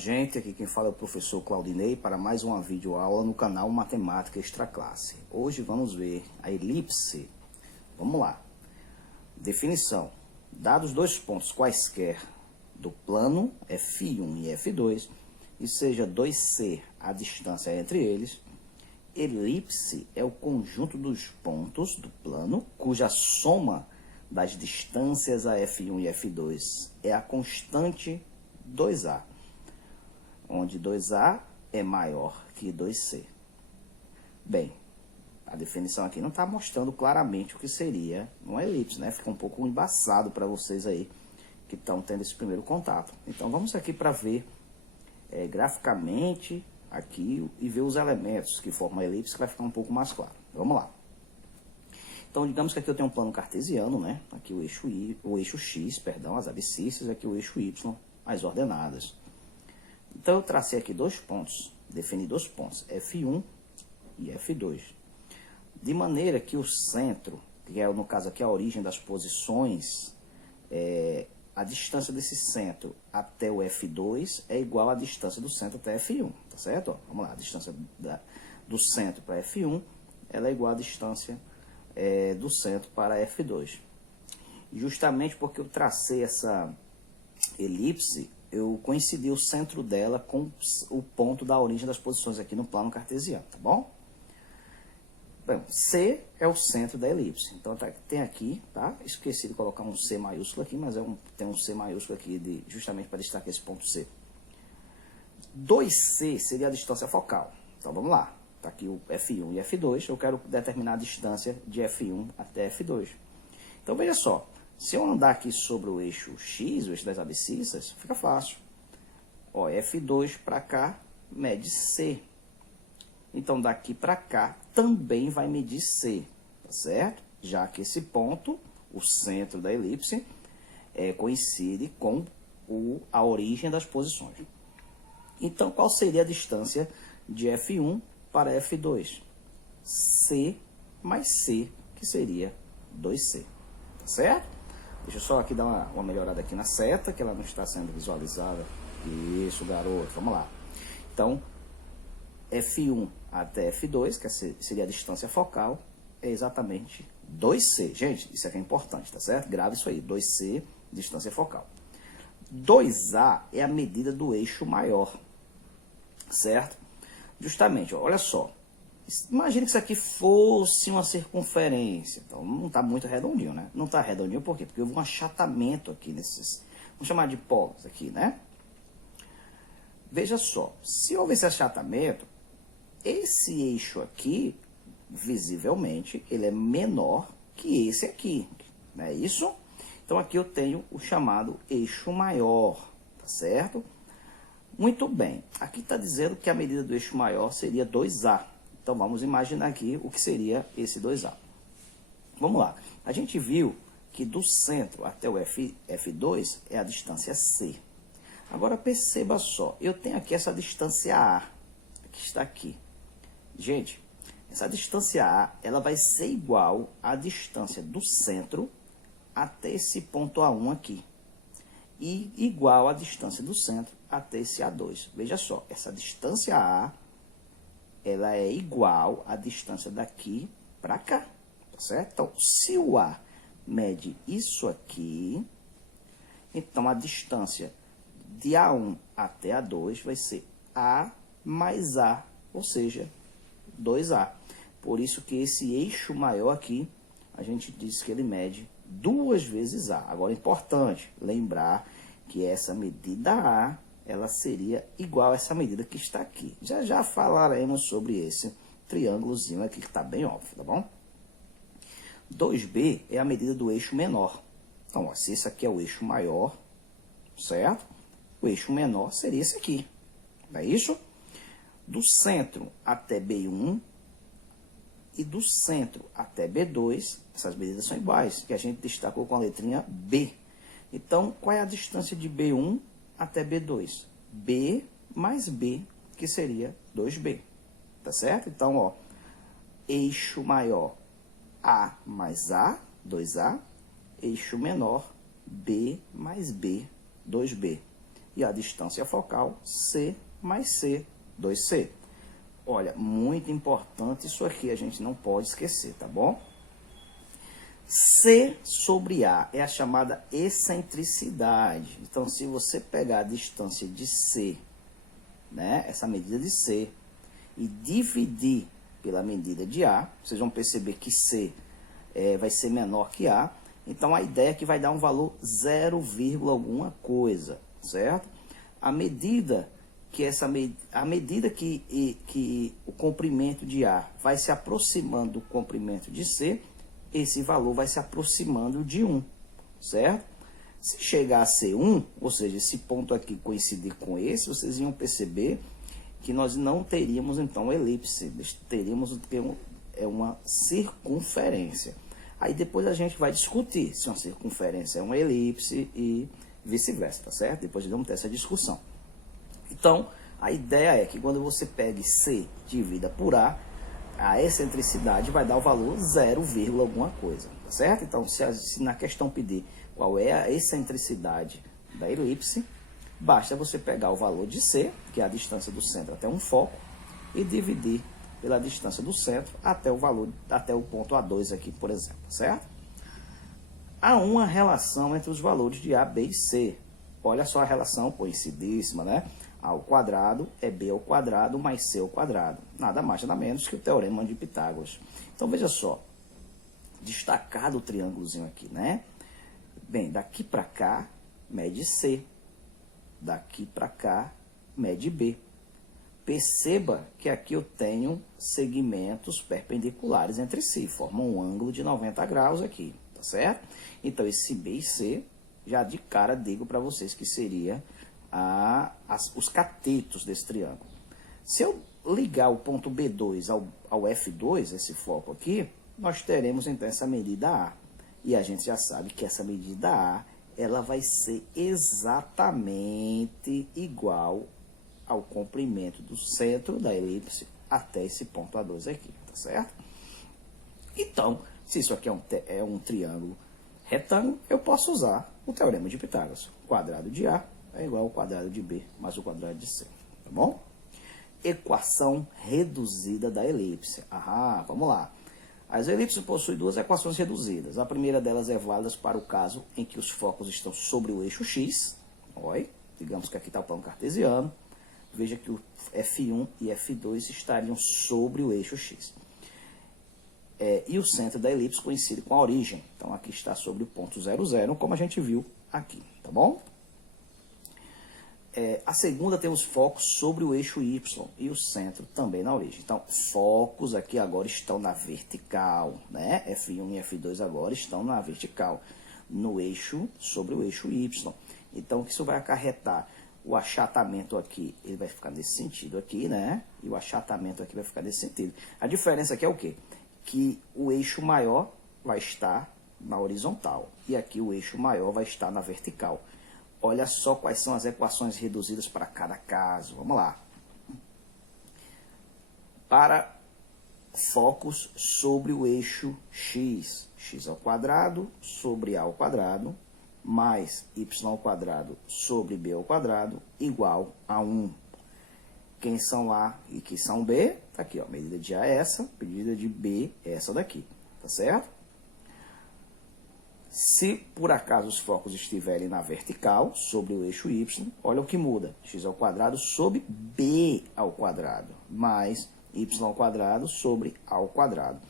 gente, aqui quem fala é o professor Claudinei para mais uma videoaula no canal Matemática Extra Classe. Hoje vamos ver a elipse. Vamos lá. Definição. Dados dois pontos quaisquer do plano F1 e F2, e seja 2C a distância entre eles, elipse é o conjunto dos pontos do plano cuja soma das distâncias a F1 e F2 é a constante 2A, onde 2A é maior que 2C. Bem, a definição aqui não está mostrando claramente o que seria uma elipse, né? Fica um pouco embaçado para vocês aí que estão tendo esse primeiro contato. Então vamos aqui para ver graficamente aqui e ver os elementos que formam a elipse, que vai ficar um pouco mais claro. Vamos lá. Então, digamos que aqui eu tenho um plano cartesiano, né? Aqui o eixo X, perdão, as abscissas, aqui o eixo Y, as ordenadas. Então, eu tracei aqui dois pontos, defini dois pontos, F1 e F2. De maneira que o centro, que é, no caso aqui, a origem das posições, a distância desse centro até o F2 é igual à distância do centro até F1, tá certo? Ó, vamos lá, a distância do centro para F1, ela é igual à distância do centro para F2. Justamente porque eu tracei essa elipse, eu coincidi o centro dela com o ponto da origem das posições aqui no plano cartesiano, tá bom? Bom, C é o centro da elipse. Então tem aqui, tá? Esqueci de colocar um C maiúsculo aqui, mas tem um C maiúsculo aqui justamente para destacar esse ponto C. 2C seria a distância focal. Então vamos lá. Está aqui o F1 e F2, eu quero determinar a distância de F1 até F2. Então, veja só, se eu andar aqui sobre o eixo X, o eixo das abscissas, fica fácil. Ó, F2 para cá mede C. Então, daqui para cá também vai medir C, tá certo? Já que esse ponto, o centro da elipse, coincide com a origem das posições. Então, qual seria a distância de F1 para F2? C mais C, que seria 2C, tá certo? Deixa eu só aqui dar uma melhorada aqui na seta, que ela não está sendo visualizada. Isso, garoto, vamos lá. Então, F1 até F2, que seria a distância focal, é exatamente 2C. Gente, isso aqui é importante, tá certo? Grave isso aí, 2C, distância focal. 2A é a medida do eixo maior, certo? Justamente, olha só, imagine que isso aqui fosse uma circunferência, então não está muito redondinho, né? Não está redondinho por quê? Porque houve um achatamento aqui nesses, vamos chamar de polos aqui, né? Veja só, se houve esse achatamento, esse eixo aqui, visivelmente, ele é menor que esse aqui, não é isso? Então aqui eu tenho o chamado eixo maior, tá certo? Muito bem, aqui está dizendo que a medida do eixo maior seria 2A. Então, vamos imaginar aqui o que seria esse 2A. Vamos lá, a gente viu que do centro até o F2 é a distância C. Agora, perceba só, eu tenho aqui essa distância A, que está aqui. Gente, essa distância A, ela vai ser igual à distância do centro até esse ponto A1 aqui. E igual à distância do centro até esse A2. Veja só, essa distância A, ela é igual à distância daqui para cá, tá certo? Então, se o A mede isso aqui, então a distância de A1 até A2 vai ser A mais A, ou seja, 2A. Por isso que esse eixo maior aqui, a gente diz que ele mede 2 vezes A. Agora, é importante lembrar que essa medida A, ela seria igual a essa medida que está aqui. Já falaremos sobre esse triângulozinho aqui, que está bem óbvio, tá bom? 2B é a medida do eixo menor. Então, ó, se esse aqui é o eixo maior, certo? O eixo menor seria esse aqui, não é isso? Do centro até B1 e do centro até B2, essas medidas são iguais, que a gente destacou com a letrinha B. Então, qual é a distância de B1 até B2? B mais B, que seria 2B, tá certo? Então, ó, eixo maior A mais A, 2A, eixo menor B mais B, 2B. e a distância focal C mais C, 2C. Olha, muito importante isso aqui, a gente não pode esquecer, tá bom? C sobre A é a chamada excentricidade. Então, se você pegar a distância de C, né, essa medida de C, e dividir pela medida de A, vocês vão perceber que C vai ser menor que A. Então, a ideia é que vai dar um valor 0, alguma coisa, certo? À medida que o comprimento de A vai se aproximando do comprimento de C, esse valor vai se aproximando de 1, certo? Se chegar a ser 1, ou seja, esse ponto aqui coincidir com esse, vocês iam perceber que nós não teríamos, então, elipse, teríamos uma circunferência. Aí depois a gente vai discutir se uma circunferência é uma elipse e vice-versa, tá certo? Depois vamos ter essa discussão. Então, a ideia é que quando você pegue C divida por A excentricidade vai dar o valor 0, alguma coisa, tá certo? Então, se na questão pedir qual é a excentricidade da elipse, basta você pegar o valor de C, que é a distância do centro até um foco, e dividir pela distância do centro até o ponto A2 aqui, por exemplo, certo? Há uma relação entre os valores de A, B e C. Olha só a relação conhecidíssima, né? A ao quadrado é B ao quadrado mais C ao quadrado. Nada mais, nada menos que o teorema de Pitágoras. Então, veja só. Destacado o triângulozinho aqui, né? Bem, daqui para cá, mede C. Daqui para cá, mede B. Perceba que aqui eu tenho segmentos perpendiculares entre si. Formam um ângulo de 90 graus aqui, tá certo? Então, esse B e C, já de cara digo para vocês que seria os catetos desse triângulo. Se eu ligar o ponto B2 ao F2, esse foco aqui, nós teremos então essa medida A. E a gente já sabe que essa medida A, ela vai ser exatamente igual ao comprimento do centro da elipse até esse ponto A2 aqui, tá certo? Então, se isso aqui é um triângulo retângulo, eu posso usar o teorema de Pitágoras. O quadrado de A é igual ao quadrado de B mais o quadrado de C, tá bom? Equação reduzida da elipse. Vamos lá. As elipses possuem duas equações reduzidas. A primeira delas é válida para o caso em que os focos estão sobre o eixo X. Olha, digamos que aqui está o plano cartesiano. Veja que o F1 e F2 estariam sobre o eixo X. E o centro da elipse coincide com a origem. Então, aqui está sobre o ponto 0, como a gente viu aqui, tá bom? A segunda tem os focos sobre o eixo Y e o centro também na origem. Então, focos aqui agora estão na vertical, né? F1 e F2 agora estão na vertical, sobre o eixo Y. Então, o que isso vai acarretar? O achatamento aqui, ele vai ficar nesse sentido aqui, né? E o achatamento aqui vai ficar nesse sentido. A diferença aqui é o quê? Que o eixo maior vai estar na horizontal e aqui o eixo maior vai estar na vertical. Olha só quais são as equações reduzidas para cada caso. Vamos lá. Para focos sobre o eixo X, x ao quadrado sobre A ao quadrado, mais y ao quadrado sobre B ao quadrado, igual a 1. Quem são A e quem são B? Tá aqui, ó. Medida de A é essa, medida de B é essa daqui, tá certo? Se por acaso os focos estiverem na vertical, sobre o eixo Y, olha o que muda. X ao quadrado sobre B ao quadrado, mais y ao quadrado sobre A ao quadrado,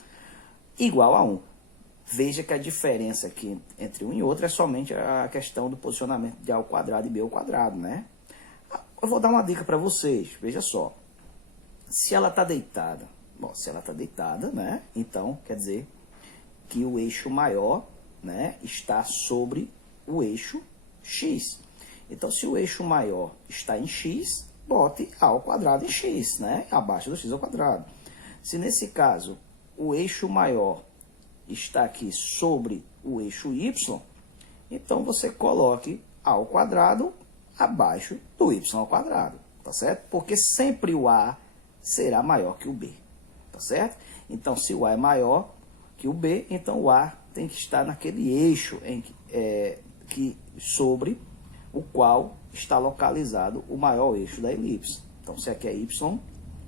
igual a 1. Veja que a diferença aqui entre um e outro é somente a questão do posicionamento de A ao quadrado e B ao quadrado, né? Eu vou dar uma dica para vocês, veja só. Se ela está deitada, né? Então, quer dizer que o eixo maior, né, está sobre o eixo X. Então, se o eixo maior está em X, bote A ao quadrado em X, né? Abaixo do X ao quadrado. Se nesse caso, o eixo maior está aqui sobre o eixo Y, então você coloque A ao quadrado abaixo do Y ao quadrado, tá certo? Porque sempre o A será maior que o B, tá certo? Então, se o A é maior que o B, então o A tem que estar naquele eixo que sobre o qual está localizado o maior eixo da elipse. Então, se aqui é y,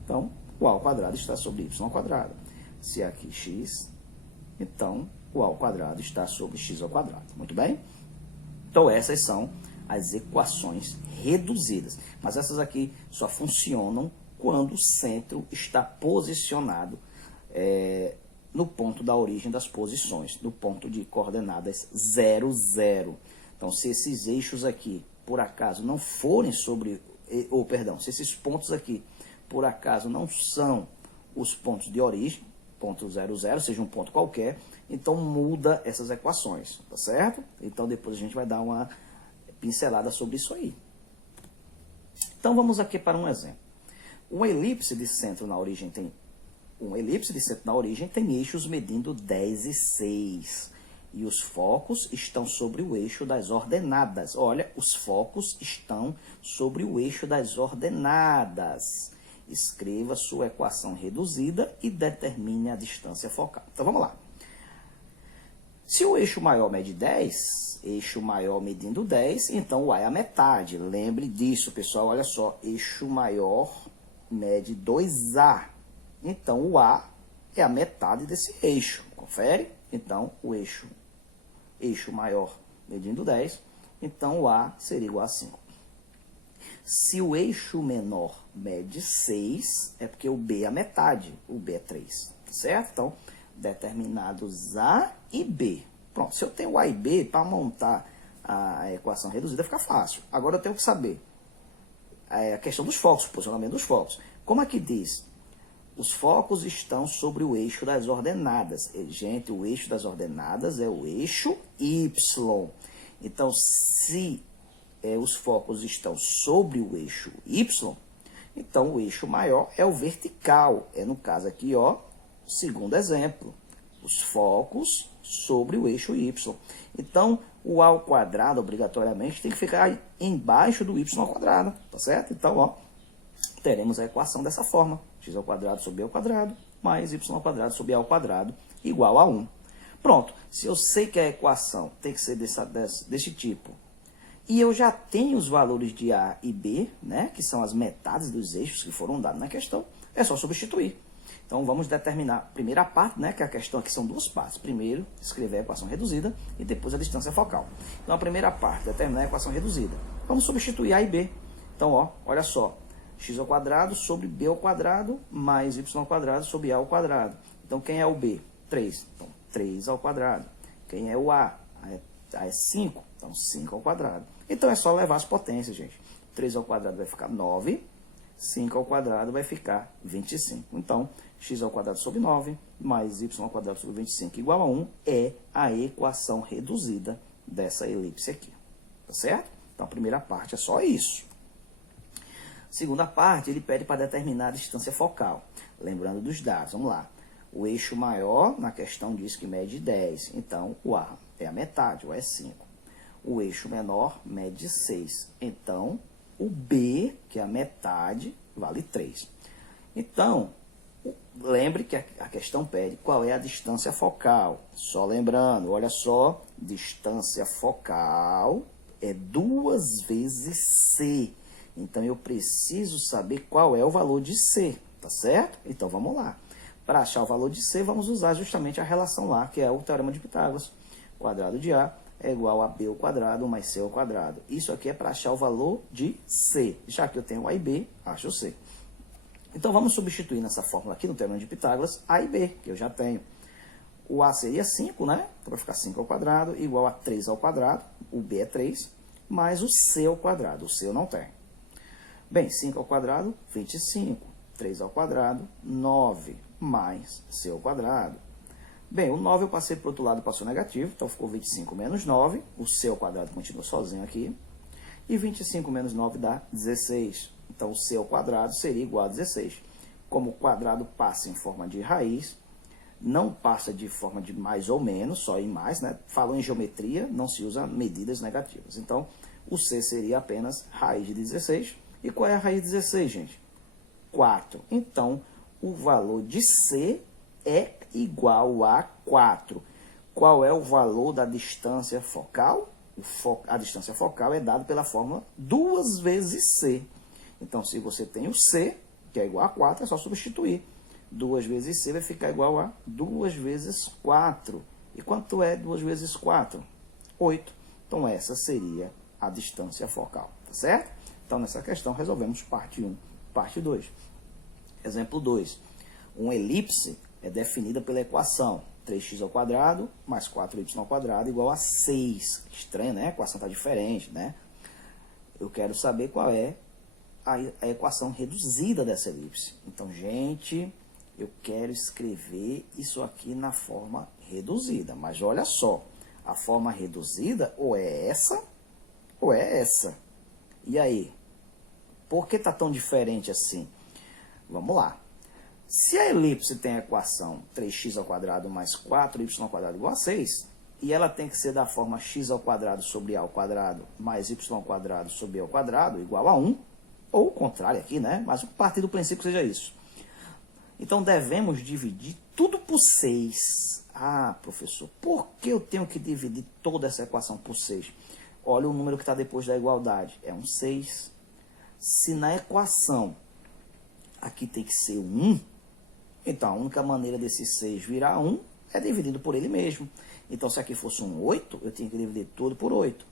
então o a ao quadrado está sobre y ao quadrado. Se aqui x, então o a ao quadrado está sobre x ao quadrado. Muito bem? Então, essas são as equações reduzidas. Mas essas aqui só funcionam quando o centro está posicionado no ponto da origem das posições, no ponto de coordenadas 0, 0. Então, se esses eixos aqui, por acaso, não forem sobre... se esses pontos aqui, por acaso, não são os pontos de origem, ponto 0, 0, seja um ponto qualquer, então muda essas equações, tá certo? Então, depois a gente vai dar uma pincelada sobre isso aí. Então, vamos aqui para um exemplo. Uma elipse de centro na origem tem eixos medindo 10 e 6. E os focos estão sobre o eixo das ordenadas. Olha, os focos estão sobre o eixo das ordenadas. Escreva sua equação reduzida e determine a distância focal. Então, vamos lá. Se o eixo maior mede 10, eixo maior medindo 10, então o A é a metade. Lembre disso, pessoal. Olha só, eixo maior mede 2A. Então, o A é a metade desse eixo. Confere? Então, o eixo maior medindo 10, então o A seria igual a 5. Se o eixo menor mede 6, é porque o B é a metade, o B é 3, certo? Então, determinados A e B. Pronto, se eu tenho A e B, para montar a equação reduzida fica fácil. Agora eu tenho que saber a questão dos focos, o posicionamento dos focos. Como aqui diz, os focos estão sobre o eixo das ordenadas. Gente, o eixo das ordenadas é o eixo Y. Então, se os focos estão sobre o eixo Y, então o eixo maior é o vertical. É no caso aqui, ó, segundo exemplo. Os focos sobre o eixo Y. Então, o A ao quadrado, obrigatoriamente, tem que ficar embaixo do Y ao quadrado, tá certo? Então, ó, teremos a equação dessa forma. X ao quadrado sobre B ao quadrado, mais Y ao quadrado sobre A ao quadrado, igual a 1. Pronto. Se eu sei que a equação tem que ser desse tipo, e eu já tenho os valores de A e B, né, que são as metades dos eixos que foram dados na questão, é só substituir. Então, vamos determinar a primeira parte, né, que a questão aqui são duas partes. Primeiro, escrever a equação reduzida e depois a distância focal. Então, a primeira parte, determinar a equação reduzida. Vamos substituir A e B. Então, ó, olha só. X ao quadrado sobre B ao quadrado mais Y ao quadrado sobre A ao quadrado. Então, quem é o B? 3. Então, 3 ao quadrado. Quem é o A? A é 5. Então, 5 ao quadrado. Então, é só levar as potências, gente. 3 ao quadrado vai ficar 9. 5 ao quadrado vai ficar 25. Então, x ao quadrado sobre 9 mais y ao quadrado sobre 25 igual a 1 é a equação reduzida dessa elipse aqui. Tá certo? Então, a primeira parte é só isso. Segunda parte, ele pede para determinar a distância focal. Lembrando dos dados, vamos lá. O eixo maior, na questão, diz que mede 10. Então, o A é a metade, o A é 5. O eixo menor mede 6. Então, o B, que é a metade, vale 3. Então, lembre que a questão pede qual é a distância focal. Só lembrando, olha só, distância focal é 2 vezes C. Então, eu preciso saber qual é o valor de C, tá certo? Então, vamos lá. Para achar o valor de C, vamos usar justamente a relação lá, que é o teorema de Pitágoras. O quadrado de A é igual a B ao quadrado mais C ao quadrado. Isso aqui é para achar o valor de C. Já que eu tenho A e B, acho C. Então, vamos substituir nessa fórmula aqui, no teorema de Pitágoras, A e B, que eu já tenho. O A seria 5, né? Então, vai ficar 5 ao quadrado, igual a 3 ao quadrado. O B é 3, mais o C ao quadrado. O C eu não tenho. Bem, 5 ao quadrado, 25. 3 ao quadrado, 9, mais C ao quadrado. Bem, o 9 eu passei para o outro lado, passou negativo, então ficou 25 menos 9. O C ao quadrado continua sozinho aqui. E 25 menos 9 dá 16. Então, o C ao quadrado seria igual a 16. Como o quadrado passa em forma de raiz, não passa de forma de mais ou menos, só em mais, né? Falou em geometria, não se usa medidas negativas. Então, o C seria apenas raiz de 16. E qual é a raiz de 16, gente? 4. Então, o valor de C é igual a 4. Qual é o valor da distância focal? a distância focal é dada pela fórmula 2 vezes C. Então, se você tem o C, que é igual a 4, é só substituir. 2 vezes C vai ficar igual a 2 vezes 4. E quanto é 2 vezes 4? 8. Então, essa seria a distância focal, tá certo? Então, nessa questão, resolvemos parte 1, parte 2. Exemplo 2. Uma elipse é definida pela equação 3x² mais 4y² igual a 6. Estranho, né? A equação está diferente, né? Eu quero saber qual é a equação reduzida dessa elipse. Então, gente, eu quero escrever isso aqui na forma reduzida. Mas olha só, a forma reduzida ou é essa ou é essa. E aí? Por que está tão diferente assim? Vamos lá. Se a elipse tem a equação 3x² mais 4y² igual a 6, e ela tem que ser da forma x² sobre a² mais y² sobre b² igual a 1, ou o contrário aqui, né? Mas a partir do princípio seja isso. Então, devemos dividir tudo por 6. Ah, professor, por que eu tenho que dividir toda essa equação por 6? Olha o número que está depois da igualdade. É um 6. Se na equação aqui tem que ser 1, então a única maneira desse 6 virar 1 é dividido por ele mesmo. Então, se aqui fosse um 8, eu tinha que dividir tudo por 8.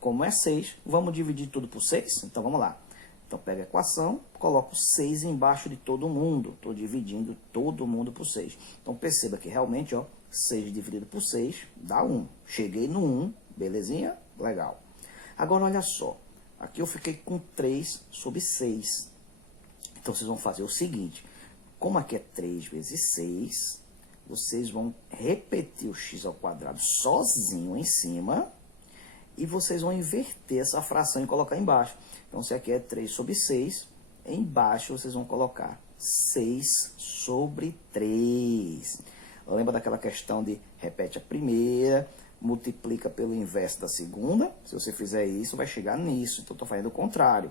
Como é 6, vamos dividir tudo por 6? Então, vamos lá. Então, pega a equação, coloco 6 embaixo de todo mundo. Estou dividindo todo mundo por 6. Então, perceba que realmente, ó, 6 dividido por 6 dá 1. Cheguei no 1, belezinha? Legal. Agora, olha só. Aqui eu fiquei com 3 sobre 6. Então, vocês vão fazer o seguinte. Como aqui é 3 vezes 6, vocês vão repetir o x² sozinho em cima. E vocês vão inverter essa fração e colocar embaixo. Então, se aqui é 3 sobre 6, embaixo vocês vão colocar 6 sobre 3. Lembra daquela questão de repete a primeira, multiplica pelo inverso da segunda? Se você fizer isso, vai chegar nisso. Então, estou fazendo o contrário.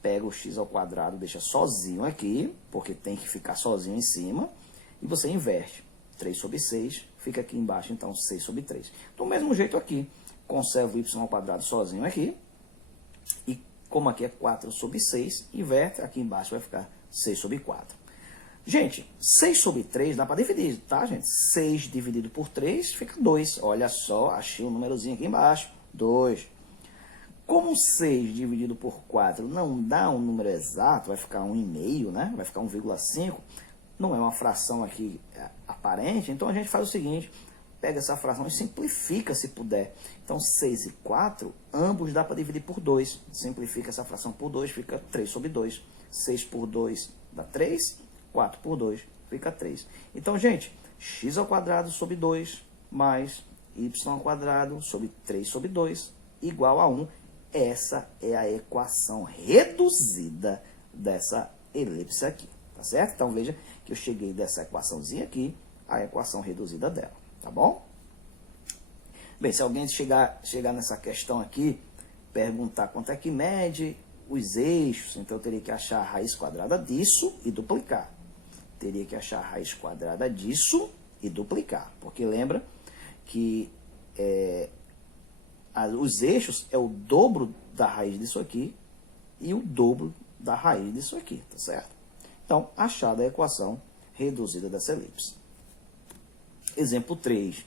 Pega o x², deixa sozinho aqui, porque tem que ficar sozinho em cima. E você inverte. 3 sobre 6, fica aqui embaixo, então 6 sobre 3. Do mesmo jeito aqui. Conserva o y² sozinho aqui. E como aqui é 4 sobre 6, inverte. Aqui embaixo vai ficar 6 sobre 4. Gente, 6 sobre 3 dá para dividir, tá, gente? 6 dividido por 3 fica 2. Olha só, achei um númerozinho aqui embaixo. 2. Como 6 dividido por 4 não dá um número exato, vai ficar 1,5, né? Vai ficar 1,5. Não é uma fração aqui aparente, então a gente faz o seguinte... Pega essa fração e simplifica se puder. Então, 6 e 4, ambos dá para dividir por 2. Simplifica essa fração por 2, fica 3 sobre 2. 6 por 2 dá 3, 4 por 2 fica 3. Então, gente, x² sobre 2 mais y² sobre 3 sobre 2 igual a 1. Essa é a equação reduzida dessa elipse aqui, tá certo? Então, veja que eu cheguei dessa equaçãozinha aqui à equação reduzida dela. Tá bom? Bem, se alguém chegar nessa questão aqui, perguntar quanto é que mede os eixos, então eu teria que achar a raiz quadrada disso e duplicar. Teria que achar a raiz quadrada disso e duplicar. Porque lembra que os eixos é o dobro da raiz disso aqui e o dobro da raiz disso aqui, tá certo? Então, achada a equação reduzida dessa elipse. Exemplo 3.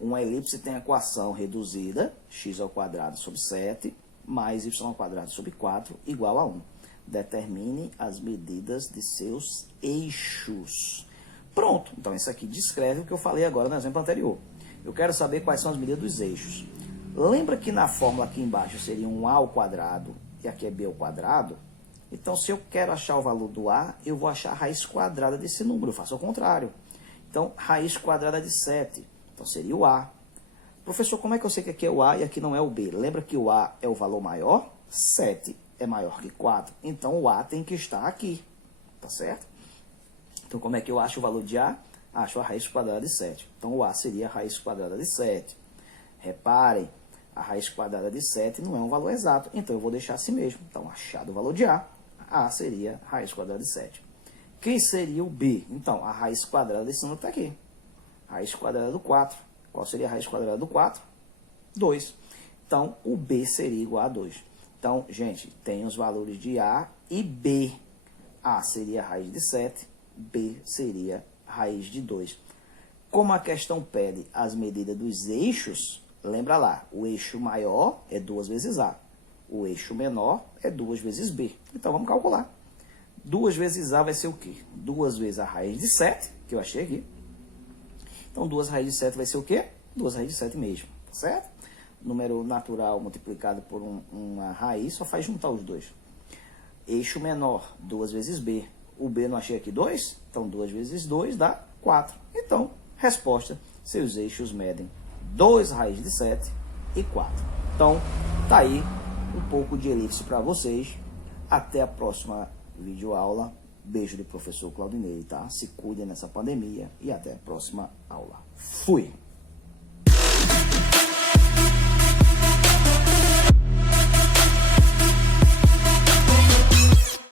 Uma elipse tem a equação reduzida, x² sobre 7, mais y² sobre 4, igual a 1. Determine as medidas de seus eixos. Pronto. Então, isso aqui descreve o que eu falei agora no exemplo anterior. Eu quero saber quais são as medidas dos eixos. Lembra que na fórmula aqui embaixo seria um a² e aqui é b²? Então, se eu quero achar o valor do a, eu vou achar a raiz quadrada desse número. Eu faço o contrário. Então, raiz quadrada de 7. Então, seria o A. Professor, como é que eu sei que aqui é o A e aqui não é o B? Lembra que o A é o valor maior? 7 é maior que 4. Então, o A tem que estar aqui. Tá certo? Então, como é que eu acho o valor de A? Acho a raiz quadrada de 7. Então, o A seria a raiz quadrada de 7. Reparem, a raiz quadrada de 7 não é um valor exato. Então, eu vou deixar assim mesmo. Então, achado o valor de A seria a raiz quadrada de 7. Quem seria o B? Então, a raiz quadrada desse número está aqui. Raiz quadrada do 4. Qual seria a raiz quadrada do 4? 2. Então, o B seria igual a 2. Então, gente, tem os valores de A e B. A seria a raiz de 7, B seria raiz de 2. Como a questão pede as medidas dos eixos, lembra lá, o eixo maior é 2 vezes A. O eixo menor é 2 vezes B. Então, vamos calcular. 2 vezes A vai ser o quê? 2 vezes a raiz de 7, que eu achei aqui. Então, 2 raízes de 7 vai ser o quê? 2 raízes de 7 mesmo, certo? Número natural multiplicado por uma raiz só faz juntar os dois. Eixo menor, 2 vezes B. O B não achei aqui 2? Então, 2 vezes 2 dá 4. Então, resposta, seus eixos medem 2 raízes de 7 e 4. Então, tá aí um pouco de elipse para vocês. Até a próxima videoaula. Beijo do professor Claudinei, tá? Se cuidem nessa pandemia e até a próxima aula. Fui!